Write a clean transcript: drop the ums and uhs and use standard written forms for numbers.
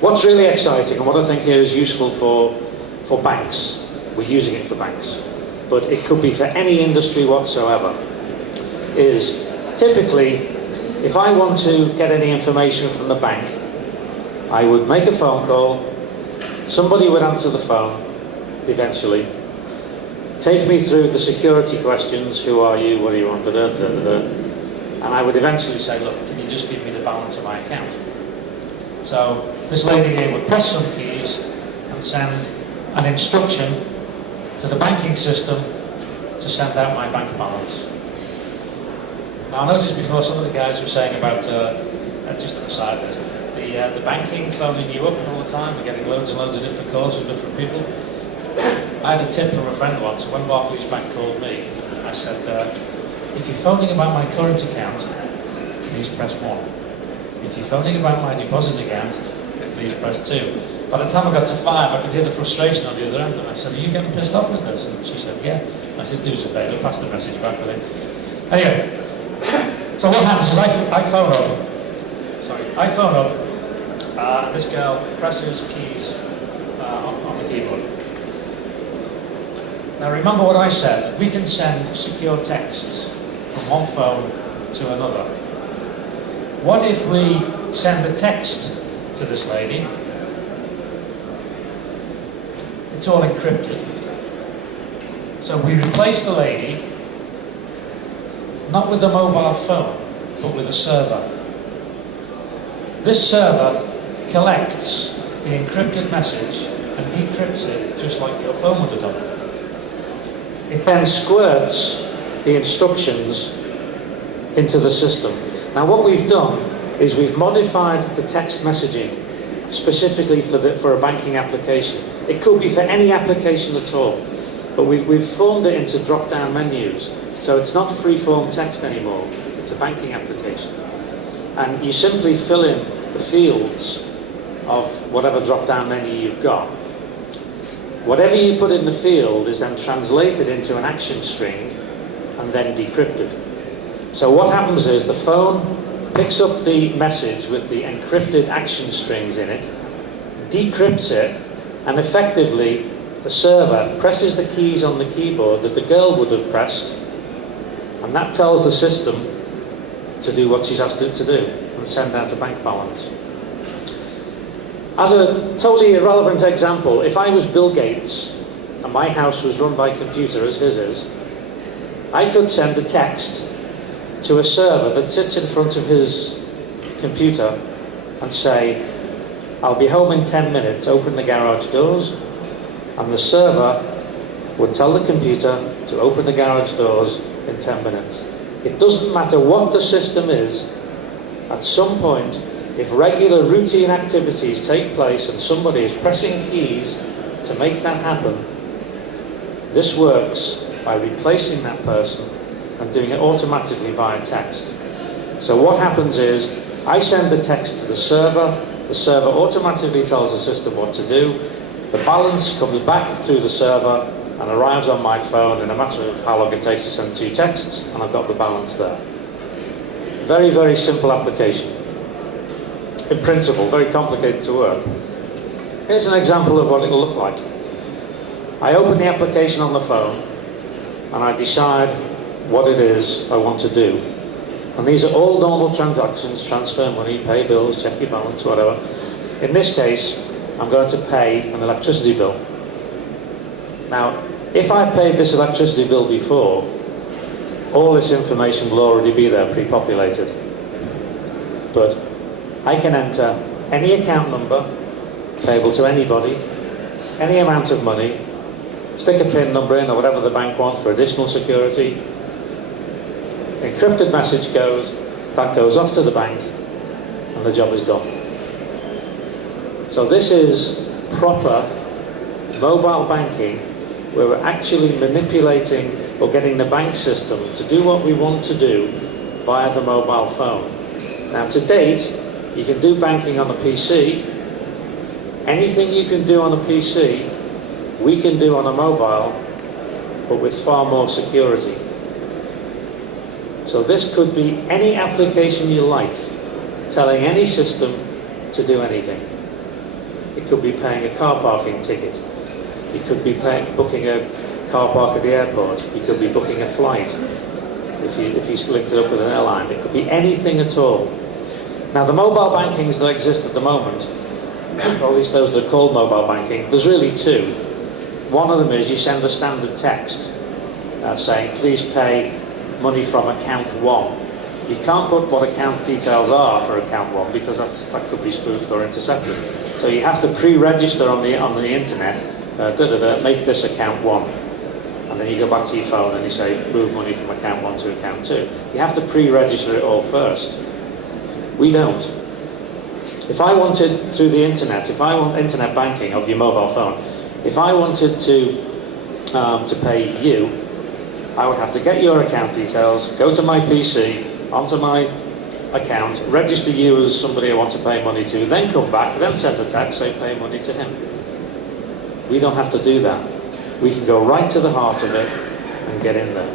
What's really exciting, and what I think here is useful for banks, we're using it for banks, but it could be for any industry whatsoever, is typically, if I want to get any information from the bank, I would make a phone call, somebody would answer the phone, eventually, take me through the security questions, who are you, what do you want, and I would eventually say, look, can you just give me the balance of my account? So this lady here would press some keys and send an instruction to the banking system to send out my bank balance. Now I noticed before some of the guys were saying about, just on the side, the banking phoning you up all the time, we're getting loads and loads of different calls from different people. I had a tip from a friend once. When Barclays Bank called me, I said, if you're phoning about my current account, please press 1. If you're phoning about my deposit account, please press 2. By the time I got to 5, I could hear the frustration on the other end, and I said, are you getting pissed off with this? And she said, yeah. I said, do us a favour, pass the message back with it. Anyway, so what happens is I phone up, and this girl presses keys on the keyboard. Now remember what I said, we can send secure texts from one phone to another. What if we send a text to this lady? It's all encrypted. So we replace the lady, not with a mobile phone, but with a server. This server collects the encrypted message and decrypts it just like your phone would have done. It then squirts the instructions into the system. Now what we've done is we've modified the text messaging specifically for a banking application. It could be for any application at all, but we've formed it into drop-down menus. So it's not free-form text anymore, it's a banking application. And you simply fill in the fields of whatever drop-down menu you've got. Whatever you put in the field is then translated into an action string and then decrypted. So what happens is the phone picks up the message with the encrypted action strings in it, decrypts it, and effectively the server presses the keys on the keyboard that the girl would have pressed, and that tells the system to do what she's asked it to do and send out a bank balance. As a totally irrelevant example, if I was Bill Gates and my house was run by computer as his is, I could send a text to a server that sits in front of his computer and say, I'll be home in 10 minutes, open the garage doors, and the server would tell the computer to open the garage doors in 10 minutes. It doesn't matter what the system is, at some point, if regular routine activities take place and somebody is pressing keys to make that happen, this works by replacing that person and doing it automatically via text. So what happens is, I send the text to the server automatically tells the system what to do, the balance comes back through the server and arrives on my phone in a matter of how long it takes to send 2 texts, and I've got the balance there. Very, very simple application. In principle, very complicated to work. Here's an example of what it'll look like. I open the application on the phone and I decide what it is I want to do. And these are all normal transactions, transfer money, pay bills, check your balance, whatever. In this case, I'm going to pay an electricity bill. Now, if I've paid this electricity bill before, all this information will already be there, pre-populated. But I can enter any account number, payable to anybody, any amount of money, stick a PIN number in or whatever the bank wants for additional security. Encrypted message goes, that goes off to the bank, and the job is done. So this is proper mobile banking, where we're actually manipulating or getting the bank system to do what we want to do via the mobile phone. Now to date, you can do banking on a PC. Anything you can do on a PC, we can do on a mobile, but with far more security. So this could be any application you like, telling any system to do anything. It could be paying a car parking ticket. It could be booking a car park at the airport. You could be booking a flight if you linked it up with an airline. It could be anything at all. Now, the mobile bankings that exist at the moment, or at least those that are called mobile banking, there's really two. One of them is you send a standard text saying, please pay money from account 1. You can't put what account details are for account 1 because that could be spoofed or intercepted. So you have to pre-register on the internet, make this account 1. And then you go back to your phone and you say, move money from account 1 to account 2. You have to pre-register it all first. We don't. If I wanted, through the internet, if I want internet banking of your mobile phone, if I wanted to pay you, I would have to get your account details, go to my PC, onto my account, register you as somebody I want to pay money to, then come back, then send a text, say pay money to him. We don't have to do that. We can go right to the heart of it and get in there.